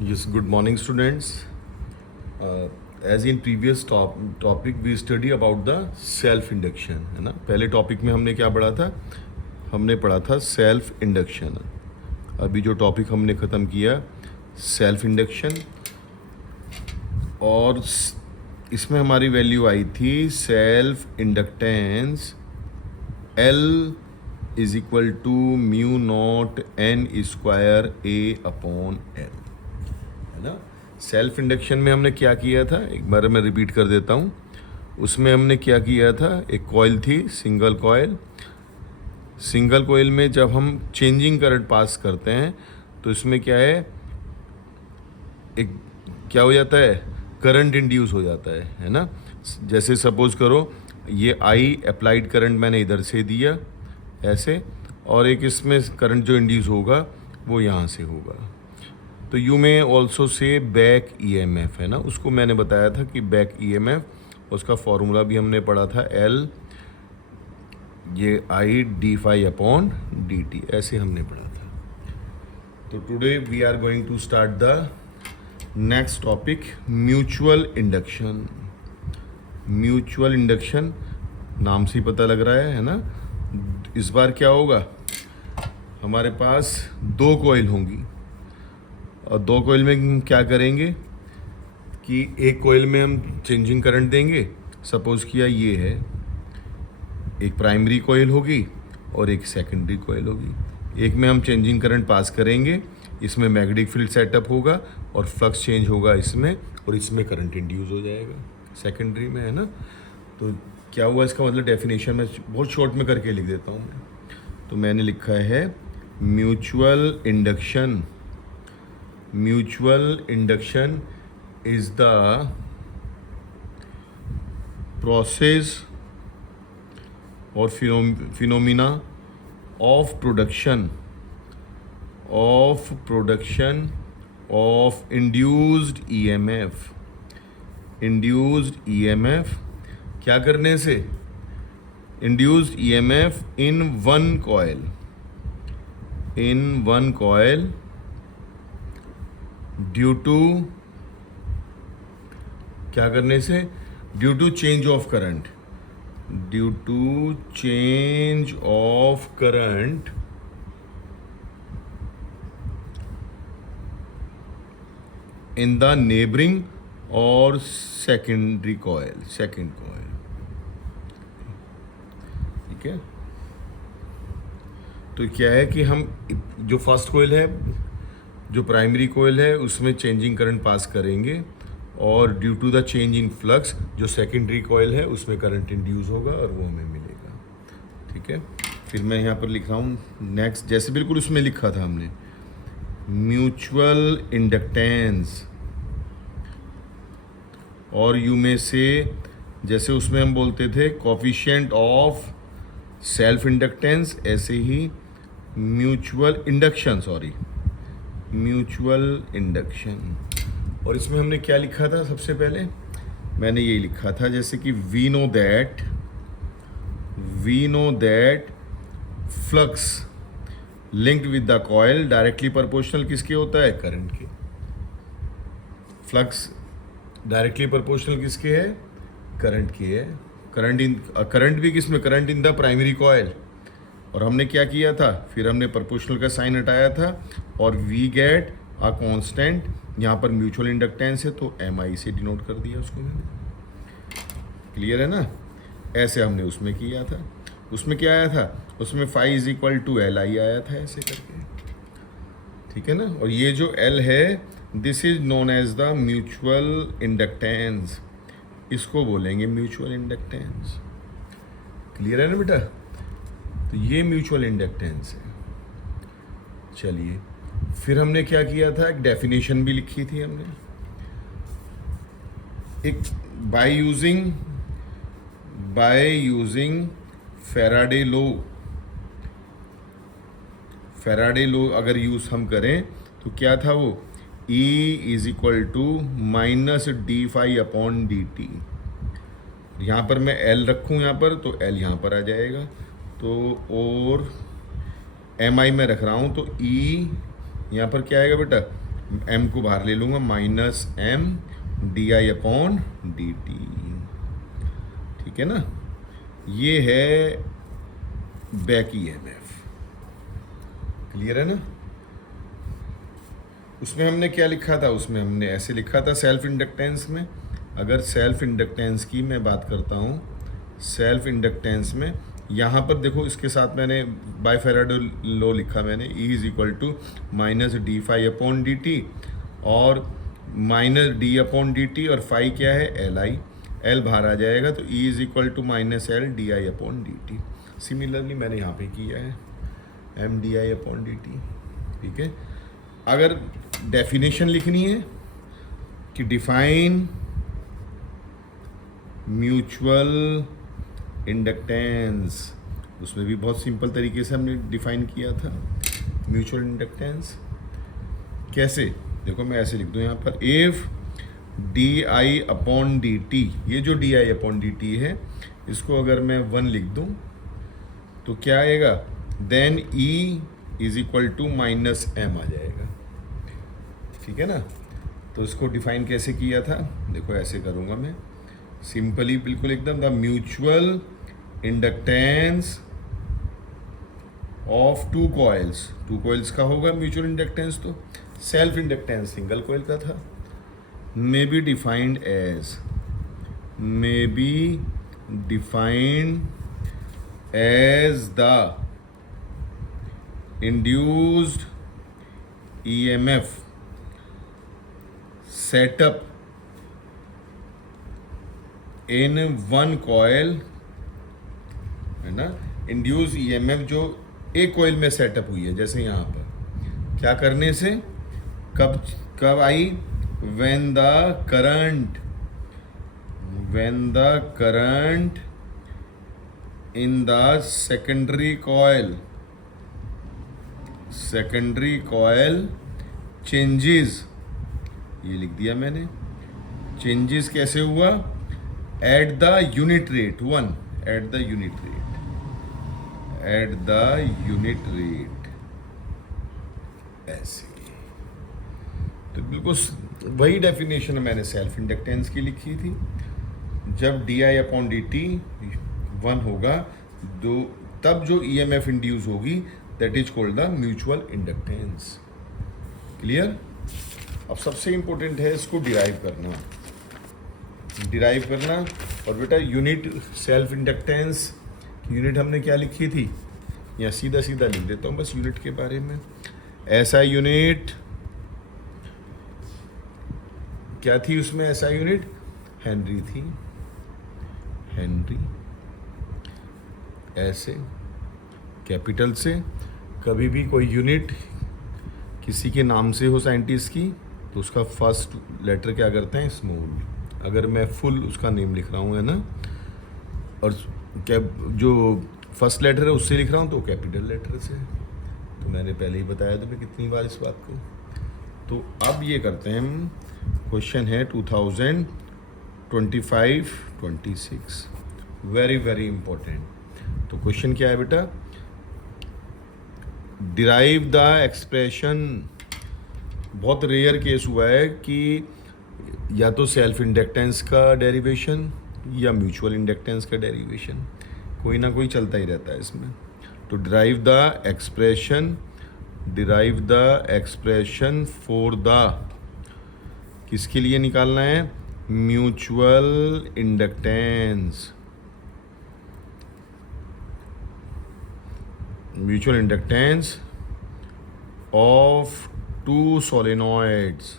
Yes, good morning, students. As in previous topic, we study about the self induction, है ना। पहले topic में हमने क्या पढ़ा था? हमने पढ़ा था सेल्फ इंडक्शन। अभी जो टॉपिक हमने ख़त्म किया सेल्फ इंडक्शन, और इसमें हमारी वैल्यू आई थी self inductance L is equal to mu naught N square A/L, है ना। सेल्फ इंडक्शन में हमने क्या किया था, एक बार मैं रिपीट कर देता हूँ। उसमें हमने क्या किया था, एक कॉइल थी, सिंगल कॉइल। सिंगल कॉइल में जब हम चेंजिंग करंट पास करते हैं तो इसमें क्या है, एक क्या हो जाता है, करंट इंड्यूस हो जाता है ना। जैसे सपोज करो ये आई अप्लाइड करंट मैंने इधर से दिया ऐसे, और एक इसमें करंट जो इंड्यूस होगा वो यहाँ से होगा, तो यू में ऑल्सो से बैक ईएमएफ, है ना। उसको मैंने बताया था कि बैक ईएमएफ, उसका फॉर्मूला भी हमने पढ़ा था एल ये आई d∅/dt, ऐसे हमने पढ़ा था। तो today we are going to start the next topic, mutual induction. Mutual induction नाम से ही पता लग रहा है ना। इस बार क्या होगा, हमारे पास दो कॉइल होंगी, और दो कॉइल में हम क्या करेंगे कि एक कॉइल में हम चेंजिंग करंट देंगे। सपोज किया ये है, एक प्राइमरी कॉइल होगी और एक सेकेंडरी कॉइल होगी। एक में हम चेंजिंग करंट पास करेंगे, इसमें मैग्नेटिक फील्ड सेटअप होगा और फ्लक्स चेंज होगा इसमें, और इसमें करंट इंड्यूस हो जाएगा सेकेंडरी में, है ना। तो क्या हुआ, इसका मतलब डेफिनेशन में बहुत शॉर्ट में करके लिख देता हूँ मैं। तो मैंने लिखा है mutual induction. Mutual induction is the process or phenomena of production of induced EMF। Induced EMF क्या करने से, induced EMF in one coil due to क्या करने से, due to change of current, due to change of current in the neighbouring और secondary coil, second coil, ठीक है। तो क्या है कि हम जो फर्स्ट कॉइल है, जो प्राइमरी कॉइल है, उसमें चेंजिंग करंट पास करेंगे, और due to the change in flux जो सेकेंडरी कॉइल है उसमें करंट इंड्यूस होगा और वो हमें मिलेगा, ठीक है। फिर मैं यहाँ पर लिख रहा हूँ नेक्स्ट, जैसे बिल्कुल उसमें लिखा था हमने, म्यूचुअल इंडक्टेंस। और यू में से जैसे उसमें हम बोलते थे कोफिशिएंट ऑफ सेल्फ इंडक्टेंस, ऐसे ही म्यूचुअल इंडक्शन, म्यूचुअल इंडक्शन। और इसमें हमने क्या लिखा था, सबसे पहले मैंने ये लिखा था जैसे कि we know that flux linked with the coil directly proportional किसके होता है, करंट के। फ्लक्स डायरेक्टली प्रोपोर्शनल किसके है, करंट की है। करंट भी किसमें, current in the primary coil. और हमने क्या किया था, फिर हमने प्रोपोर्शनल का साइन हटाया था, और वी गेट अ कांस्टेंट। यहाँ पर म्यूचुअल इंडक्टेंस है तो MI से डिनोट कर दिया उसको मैंने। क्लियर है ना। ऐसे हमने उसमें किया था। उसमें क्या आया था, उसमें phi is equal to Li आया था, ऐसे करके, ठीक है ना। और ये जो L है, this is known as the mutual inductance, इसको बोलेंगे म्यूचुअल इंडक्टेंस। क्लियर है ना बेटा। तो ये म्यूचुअल इंडक्टेंस है। चलिए, फिर हमने क्या किया था, एक डेफिनेशन भी लिखी थी हमने, एक बाय यूजिंग फैराडे लो अगर यूज हम करें तो क्या था वो, E is equal to -d∅/dt। यहाँ पर मैं L रखूँ यहाँ पर, तो L यहाँ पर आ जाएगा, तो और MI में रख रहा हूँ, तो E यहाँ पर क्या आएगा बेटा, m को बाहर ले लूँगा, minus m di upon dt। ठीक है ना, ये है बैक EMF। क्लियर है ना। उसमें हमने क्या लिखा था, उसमें हमने ऐसे लिखा था सेल्फ इंडक्टेंस में। अगर सेल्फ इंडक्टेंस की मैं बात करता हूँ, सेल्फ इंडक्टेंस में यहाँ पर देखो, इसके साथ मैंने बाय फैराडे लॉ लिखा मैंने, E is equal to minus D phi upon D T, और minus D upon D T, और फाई क्या है, एल आई, एल बाहर आ जाएगा तो E is equal to minus L d I upon D t. Similarly मैंने यहाँ पे किया है M d I upon D t. ठीक है, अगर डेफिनेशन लिखनी है कि डिफाइन म्यूचुअल इंडक्टेंस, उसमें भी बहुत सिंपल तरीके से हमने डिफाइन किया था म्यूचुअल इंडक्टेंस। कैसे, देखो मैं ऐसे लिख दूं यहाँ पर, if D I upon D T, ये जो D I upon D T है इसको अगर मैं 1 लिख दूं तो क्या आएगा, then E is equal to minus M आ जाएगा। ठीक है ना, तो इसको डिफाइन कैसे किया था, देखो ऐसे करूँगा मैं सिंपली, बिल्कुल एकदम, the mutual inductance of two coils का होगा म्यूचुअल इंडक्टेंस, तो सेल्फ इंडक्टेंस सिंगल कॉइल का था, may be defined as the induced EMF set up in one coil, है ना। इंड्यूस EMF जो एक कॉइल में सेटअप हुई है, जैसे यहाँ पर क्या करने से, कब आई, when the current in the secondary coil changes, ये लिख दिया मैंने, changes कैसे हुआ, at the unit rate, ऐसे। तो बिल्कुल वही डेफिनेशन मैंने सेल्फ इंडक्टेंस की लिखी थी, जब D I upon D T 1 होगा तब जो EMF इंड्यूस होगी that is called the mutual inductance. Clear. अब सबसे इंपॉर्टेंट है इसको डिराइव करना, और बेटा यूनिट सेल्फ इंडक्टेंस की यूनिट हमने क्या लिखी थी, या सीधा लिख देता हूँ बस यूनिट के बारे में। ऐसा यूनिट क्या थी उसमें, ऐसा यूनिट हेनरी थी, ऐसे कैपिटल से। कभी भी कोई यूनिट किसी के नाम से हो साइंटिस्ट की तो उसका फर्स्ट लेटर क्या करते हैं, स्मॉल। अगर मैं फुल उसका नेम लिख रहा हूँ, है ना, और क्या जो फर्स्ट लेटर है उससे लिख रहा हूँ तो कैपिटल लेटर से। तो मैंने पहले ही बताया था मैं कितनी बार इस बात को। तो अब ये करते हैं हम, क्वेश्चन है 2025-26, वेरी इंपॉर्टेंट। तो क्वेश्चन क्या है बेटा, डिराइव द एक्सप्रेशन। बहुत रेयर केस हुआ है कि या तो सेल्फ इंडक्टेंस का डेरिवेशन या म्यूचुअल इंडक्टेंस का डेरिवेशन, कोई ना कोई चलता ही रहता है इसमें। तो derive the expression for the, किसके लिए निकालना है, mutual inductance of two solenoids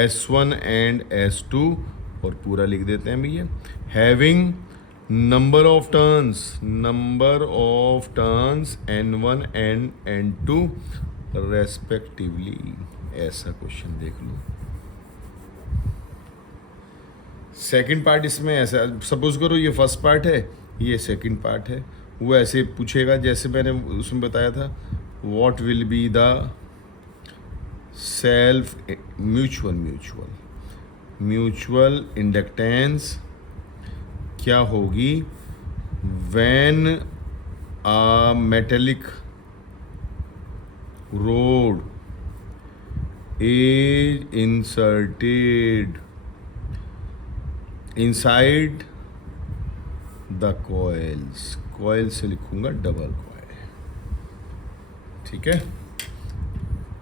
S1 and S2, और पूरा लिख देते हैं भैया, having number of turns N1 and N2 respectively. ऐसा क्वेश्चन देख लो। सेकंड पार्ट इसमें ऐसा, सपोज करो ये फर्स्ट पार्ट है, ये सेकंड पार्ट है, वो ऐसे पूछेगा जैसे मैंने उसमें बताया था, what will be the self mutual inductance क्या होगी when a metallic road is inserted inside the coils. Coil से लिखूंगा डबल कॉयल. ठीक है,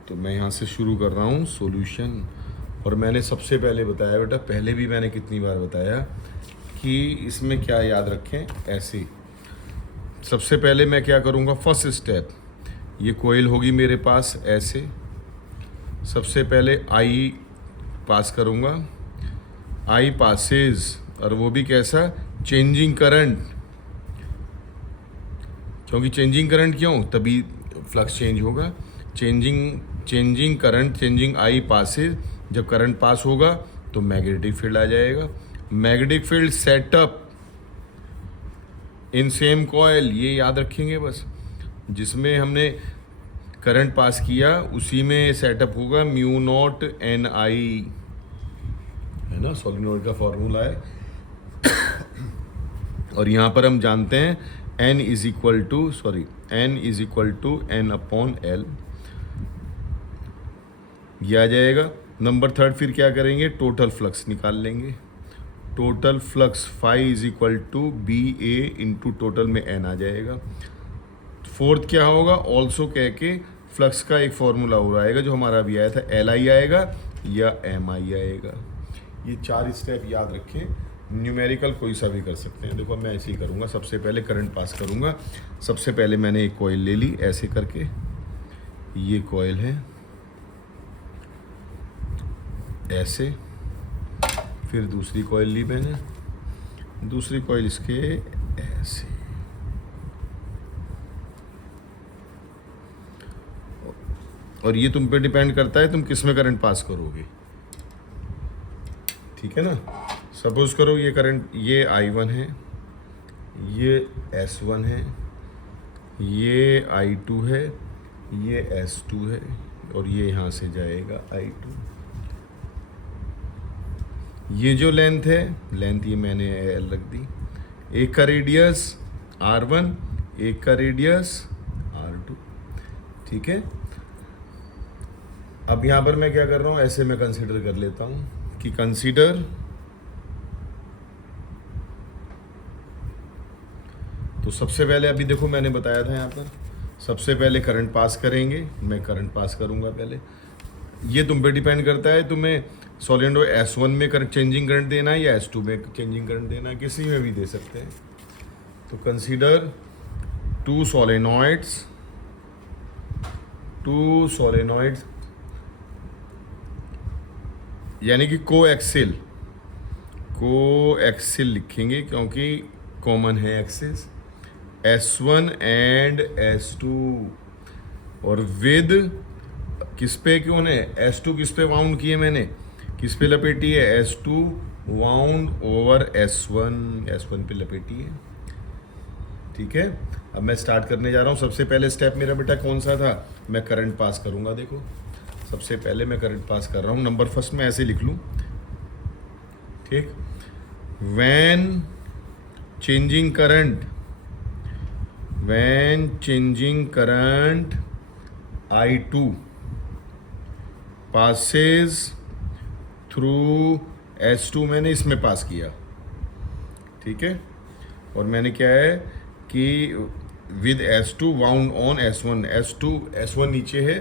तो मैं यहाँ से शुरू कर रहा हूँ सॉल्यूशन. और मैंने सबसे पहले बताया बेटा, पहले भी मैंने कितनी बार बताया कि इसमें क्या याद रखें. ऐसे सबसे पहले मैं क्या करूँगा, फर्स्ट स्टेप, ये कोयल होगी मेरे पास ऐसे. सबसे पहले आई पास करूँगा, आई पासेज, और वो भी कैसा, चेंजिंग करंट. क्योंकि चेंजिंग करंट क्यों, तभी फ्लक्स चेंज होगा. चेंजिंग करंट, चेंजिंग आई पासेज. जब करंट पास होगा तो मैग्नेटिक फील्ड आ जाएगा. Magnetic field setup in same coil, ये याद रखेंगे बस. जिसमें हमने करंट पास किया उसी में सेटअप होगा म्यू नॉट एन आई, है ना, सोलेनोइड का फॉर्मूला है. और यहाँ पर हम जानते हैं n is equal to N upon L, ये आ जाएगा. नंबर थर्ड फिर क्या करेंगे, टोटल फ्लक्स निकाल लेंगे. Total flux phi is equal to B A into total में n आ जाएगा. फोर्थ क्या होगा, ऑल्सो कह के फ्लक्स का एक फॉर्मूला और आएगा जो हमारा अभी आया था, एल आई आएगा या एम आई आएगा. ये 4 स्टेप याद रखें. न्यूमेरिकल कोई सा भी कर सकते हैं. देखो मैं ऐसे ही करूँगा. सबसे पहले करंट पास करूँगा. सबसे पहले मैंने एक कॉइल ले ली ऐसे करके, ये कॉइल है ऐसे. फिर दूसरी कॉइल ली मैंने, दूसरी कॉइल इसके ऐसे. और ये तुम पे डिपेंड करता है तुम किस में करंट पास करोगे. ठीक है ना. सपोज करो ये करंट, ये I1 है, ये S1 है, ये I2 है, ये S2 है, और ये यहाँ से जाएगा I2. ये जो लेंथ है, लेंथ ये मैंने L रख दी. एक का रेडियस R1, एक का रेडियस R2. ठीक है. अब यहाँ पर मैं क्या कर रहा हूँ, ऐसे मैं कंसीडर कर लेता हूँ कि कंसीडर, तो सबसे पहले अभी देखो मैंने बताया था यहाँ पर, सबसे पहले करंट पास करेंगे. मैं करंट पास करूँगा पहले. ये तुम पे डिपेंड करता है तुम्हें सोलेनोइड S1 में चेंजिंग करंट देना है या S2 में चेंजिंग करंट देना है, किसी में भी दे सकते हैं. तो कंसीडर टू सोलेनोइड्स यानी कि कोएक्सिल लिखेंगे क्योंकि कॉमन है एक्सिस, S1 एंड S2. और विद किस पे क्यों है, S2 किस पे वाउंड किए मैंने, किस पे लपेटी है, S2 वाउंड ओवर S1 पे लपेटी है. ठीक है. अब मैं स्टार्ट करने जा रहा हूँ. सबसे पहले स्टेप मेरा बेटा कौन सा था, मैं करंट पास करूँगा. देखो सबसे पहले मैं करंट पास कर रहा हूँ. नंबर फर्स्ट में ऐसे लिख लूँ. ठीक. when changing current I2 passes through S2, मैंने इसमें पास किया. ठीक है. और मैंने क्या है कि with S2 wound on S1. S1 नीचे है,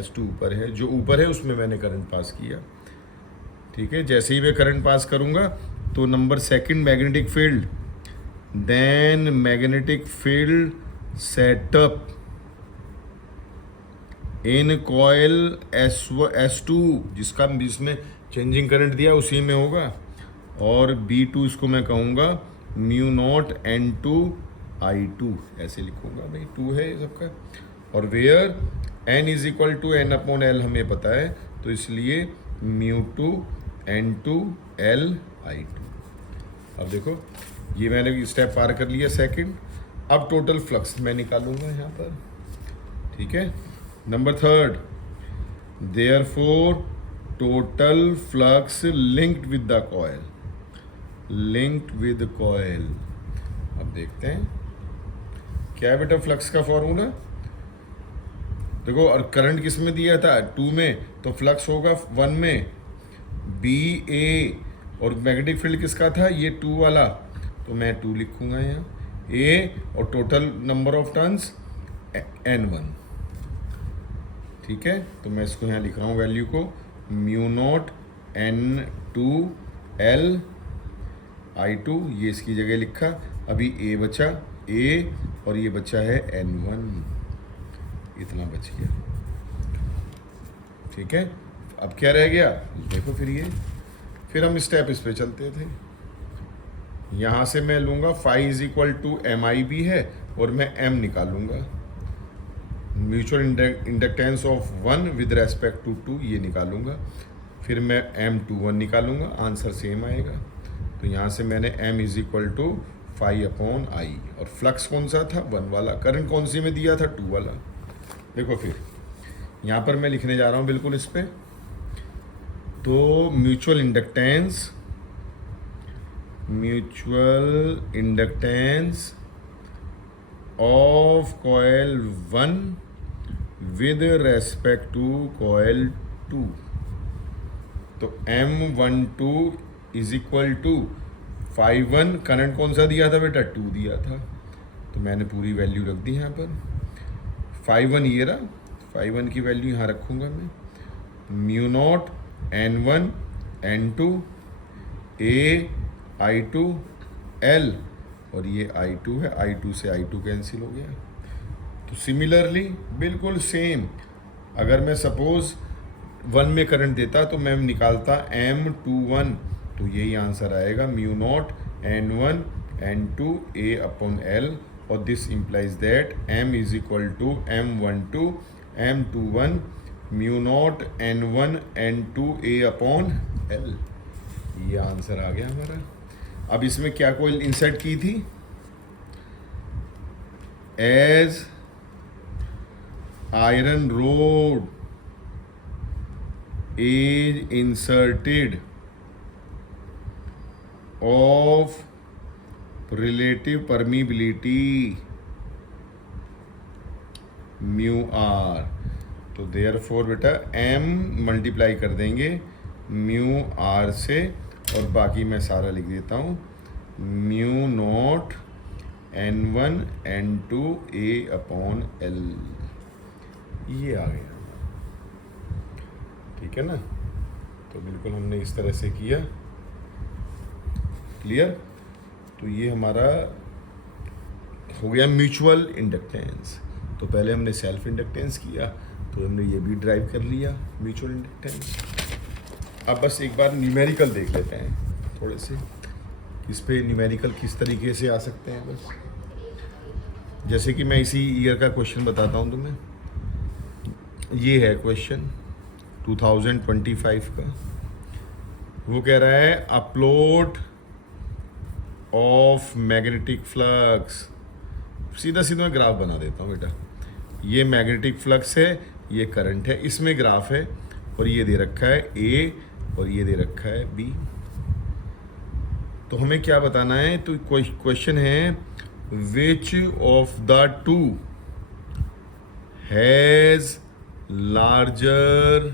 S2 ऊपर है. जो ऊपर है उसमें मैंने करंट पास किया. ठीक है. जैसे ही मैं करंट पास करूँगा तो number second magnetic field, then magnetic field setup in coil S2 जिसमें चेंजिंग करंट दिया उसी में होगा. और B2 इसको मैं कहूँगा म्यू नॉट N2 I2, ऐसे लिखूँगा भाई. 2 है ये सबका. और where N is equal to N upon L हमें पता है, तो इसलिए म्यू 2 N2 L I2. अब देखो ये मैंने स्टेप पार कर लिया सेकंड. अब टोटल फ्लक्स मैं निकालूंगा यहाँ पर. ठीक है. Number third, therefore total flux linked with the coil. अब देखते हैं क्या है बेटा फ्लक्स का फॉर्मूला. देखो, और करंट किस में दिया था? 2 में, तो फ्लक्स होगा 1 में, बी ए, और मैग्नेटिक फील्ड किसका था? ये 2 वाला, तो मैं 2 लिखूंगा यहाँ, ए, और total number of turns N1। ठीक है, तो मैं इसको यहाँ लिख रहा हूँ वैल्यू को, म्यू नॉट N2L I2, ये इसकी जगह लिखा। अभी ए बचा, ए, और ये बचा है N1, इतना बच गया। ठीक है, अब क्या रह गया देखो, फिर हम स्टेप इस पे चलते थे। यहाँ से मैं लूँगा phi is equal to MIB है, और मैं M निकालूंगा, mutual inductance of 1 with respect to 2, ये निकालूंगा। फिर मैं M21 निकालूंगा, आंसर सेम आएगा। तो यहाँ से मैंने M is equal to phi upon I, और फ्लक्स कौन सा था? 1 वाला। करंट कौन सी में दिया था? 2 वाला। देखो, फिर यहाँ पर मैं लिखने जा रहा हूँ बिल्कुल इस पे, तो mutual inductance of coil 1 with respect to coil 2, तो M12 is equal to 5 1, current कौन सा दिया था बेटा? 2 दिया था, तो मैंने पूरी वैल्यू रख दी यहाँ पर। 5 1 ये रहा, 5 1 की वैल्यू यहाँ रखूँगा मैं, mu naught N1 N2 A I2 L, और ये I2 है, I2 से I2 कैंसिल हो गया। तो सिमिलरली बिल्कुल सेम, अगर मैं सपोज 1 में करंट देता तो मैं निकालता M21, तो यही आंसर आएगा, mu naught N1 N2 A upon L, और this implies that M is equal to M12 M21 mu naught N1 N2 A upon L। ये आंसर आ गया हमारा। अब इसमें क्या कोई इंसर्ट की थी? As iron rod is inserted of relative permeability mu R, तो देयर फोर बेटा M मल्टीप्लाई कर देंगे म्यू आर से, और बाकी मैं सारा लिख देता हूँ, mu naught N1 N2 A upon L, ये आ गया। ठीक है ना, तो बिल्कुल हमने इस तरह से किया। क्लियर? तो ये हमारा हो गया म्यूचुअल इंडक्टेंस। तो पहले हमने सेल्फ इंडक्टेंस किया, तो हमने ये भी ड्राइव कर लिया म्यूचुअल इंडक्टेंस। अब बस एक बार न्यूमेरिकल देख लेते हैं थोड़े से, इस पे न्यूमेरिकल किस तरीके से आ सकते हैं। बस जैसे कि मैं इसी ईयर का क्वेश्चन बताता हूँ तुम्हें। ये है क्वेश्चन 2025 का। वो कह रहा है अपलोड ऑफ मैग्नेटिक फ्लक्स, सीधा सीधा मैं ग्राफ बना देता हूँ बेटा। ये मैग्नेटिक फ्लक्स है, ये करंट है, इसमें ग्राफ है, और ये दे रखा है ए और ये दे रखा है बी। तो हमें क्या बताना है? तो क्वेश्चन है which of the two has larger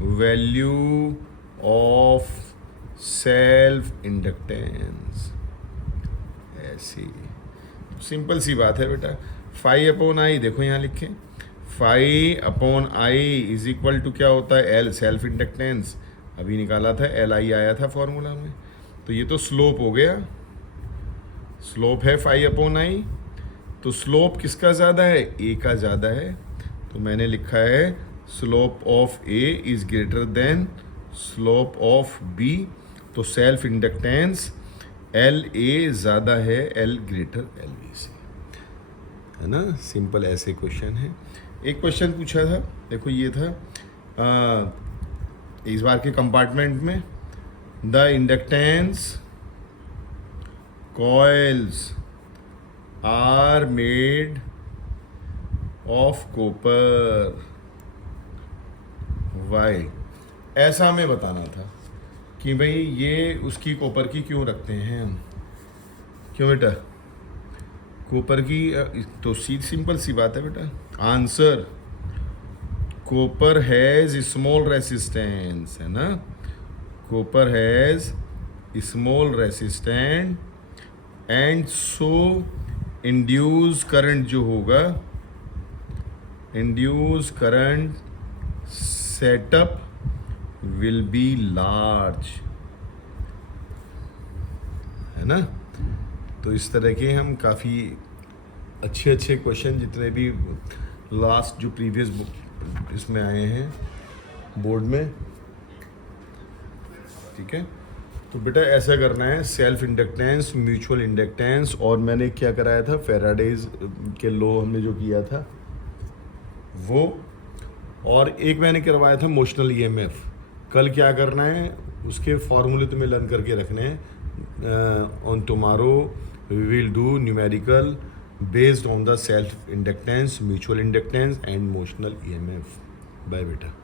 value of self inductance. ऐसी सिंपल सी बात है बेटा। फाई अपॉन आई, देखो यहाँ लिखे, phi upon I is equal to क्या होता है? एल, सेल्फ इंडक्टेंस अभी निकाला था, एल आई आया था फॉर्मूला में। तो ये तो स्लोप हो गया, स्लोप है फाई अपॉन आई। तो स्लोप किसका ज़्यादा है? ए का ज़्यादा है। तो मैंने लिखा है slope of A is greater than slope of B. तो सेल्फ इंडक्टेंस एल ए ज़्यादा है एल ग्रेटर एल बी से, है ना। सिंपल ऐसे क्वेश्चन है। एक क्वेश्चन पूछा था, देखो ये था इस बार के कंपार्टमेंट में, the inductance coils are made of copper, why. ऐसा हमें बताना था कि भाई ये उसकी कॉपर की क्यों रखते हैं हम, क्यों बेटा? कॉपर की तो सिंपल सी बात है बेटा। Answer copper has small resistance, है ना, copper has small resistant and so induce current जो होगा, induce current setup will be large, है ना। तो इस तरह के हम काफ़ी अच्छे अच्छे क्वेश्चन जितने भी लास्ट जो प्रीवियस बुक इसमें आए हैं बोर्ड में, ठीक है। तो बेटा ऐसा करना है, सेल्फ इंडक्टेंस, म्यूचुअल इंडक्टेंस, और मैंने क्या कराया था, फेराडेज के लॉ हमने जो किया था वो, और एक मैंने करवाया था मोशनल ईएमएफ। कल क्या करना है उसके फॉर्मूले तुम्हें लर्न करके रखने हैं। On tomorrow we will do numerical based on the self inductance, mutual inductance and motional EMF. Bye बेटा।